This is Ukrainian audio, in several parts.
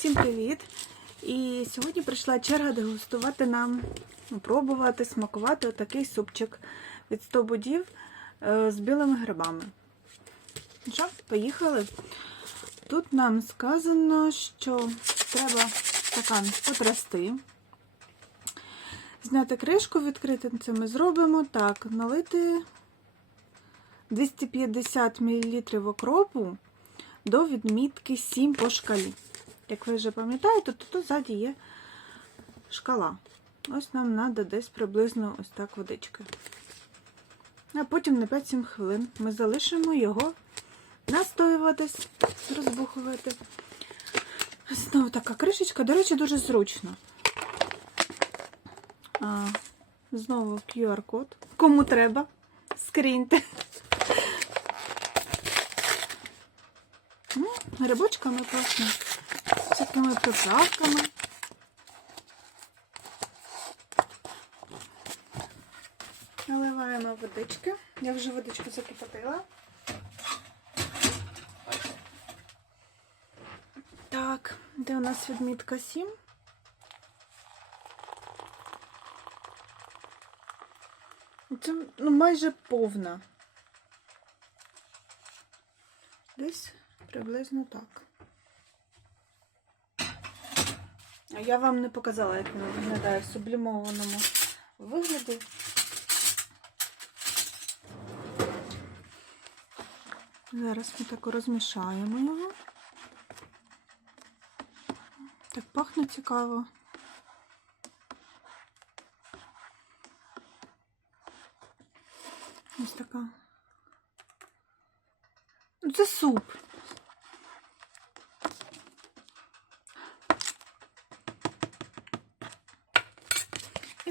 Всім привіт! І сьогодні прийшла черга дегустувати нам, ну, пробувати, смакувати отакий супчик від 100 будів е, з білими грибами. Ну Що, поїхали? Тут нам сказано, що треба стакан потрясти. Зняти кришку, відкрити це ми зробимо. Так, налити 250 мл окропу до відмітки 7 по шкалі. Як ви вже пам'ятаєте, то тут ззаді є шкала. Ось нам треба десь приблизно ось так водички. А потім на 5-7 хвилин ми залишимо його настоюватись, розбухувати. Знову така кришечка, до речі, дуже зручно. А, Знову QR-код. Кому треба, скріньте. Ну, грибочками класно. Всякими приправками. Наливаємо водички. Я вже водичку закипятила. Так, де у нас відмітка 7? Це ну, майже повна. Десь приблизно так. А я вам не показала, як він виглядає в сублімованому вигляді. Зараз ми так розмішаємо його. Так пахне цікаво. Ось така. Ну, Це суп.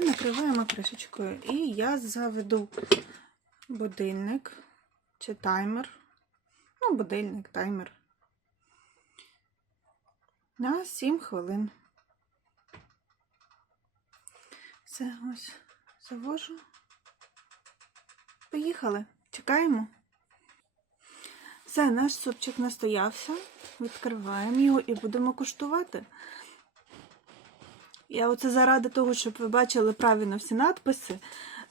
І накриваємо кришечкою. І я заведу будильник чи таймер. Ну, будильник, таймер. На 7 хвилин. Все, ось завожу. Поїхали. Чекаємо. Все, наш супчик настоявся. Відкриваємо його і будемо куштувати. Я оце заради того, щоб ви бачили правильно всі надписи,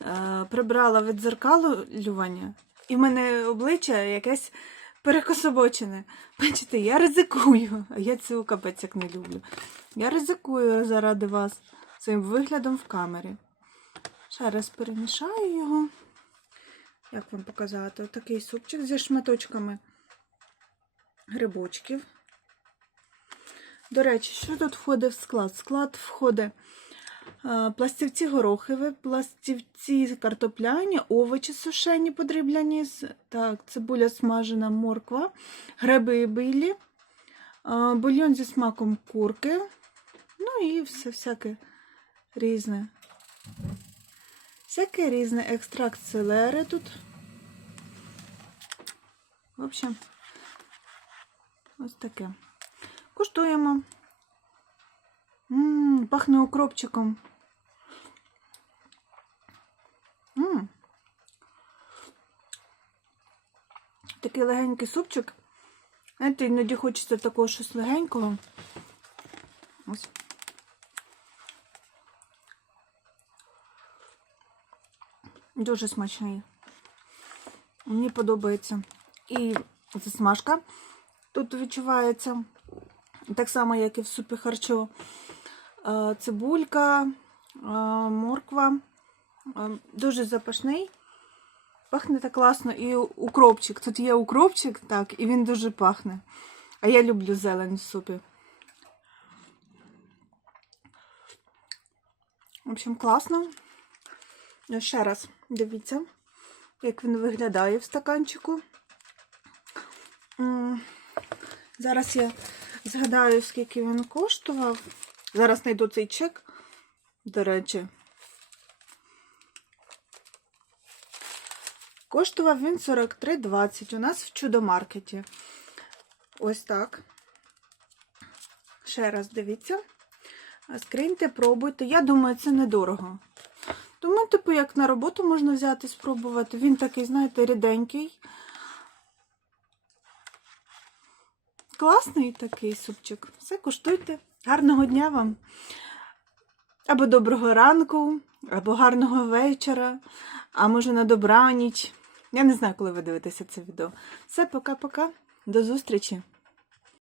е, прибрала відзеркалювання, і в мене обличчя якесь перекособочене. Бачите, я ризикую, а я цього капець як не люблю. Я ризикую заради вас цим виглядом в камері. Ще раз перемішаю його. Як вам показати? Отакий супчик зі шматочками грибочків. До речі, що тут входить в склад? Склад входить е, пластівці горохові, пластівці картопляні, овочі сушені, подрібляні, так, цибуля смажена, морква, гриби білі, е, бульйон зі смаком курки, ну і все всяке різне. Всяке різне екстракт селери тут. В общем, ось таке. Куштуємо. Ммм, пахне укропчиком. Ммм. Такий легенький супчик. Знаєте, іноді хочеться такого щось легенького. Ось. Дуже смачний. Мені подобається. І засмажка тут відчувається так само, як і в супі харчо. Е, Цибулька, е, морква. Е, Дуже запашний. Пахне так класно. І укропчик. Тут є укропчик, так, і він дуже пахне. А я люблю зелень в супі. В общем, класно. Ну, Ще раз дивіться, як він виглядає в стаканчику. Зараз я згадаю, скільки він коштував. Зараз знайду цей чек, до речі. Коштував він 43,20 у нас в чудомаркеті. Ось так. Ще раз дивіться. Скриньте, пробуйте. Я думаю, це недорого. Тому, типу, як на роботу можна взяти, спробувати. Він такий, знаєте, ріденький. Класний такий супчик. Все, куштуйте. Гарного дня вам. Або доброго ранку, або гарного вечора, а може на добраніч. Я не знаю, коли ви дивитеся це відео. Все, пока-пока. До зустрічі!